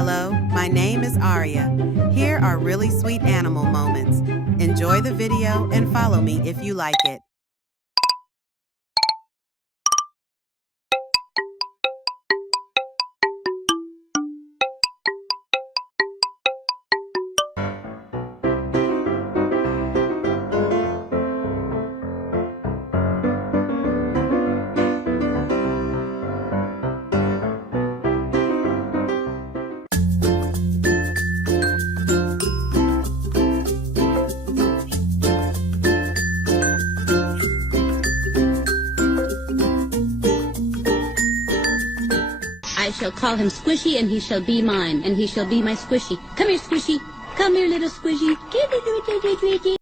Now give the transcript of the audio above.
Hello, my name is Aria. Here are really sweet animal moments. Enjoy the video and follow me if you like it. I shall call him Squishy, and he shall be mine, and he shall be my Squishy. Come here, Squishy. Come here, little Squishy.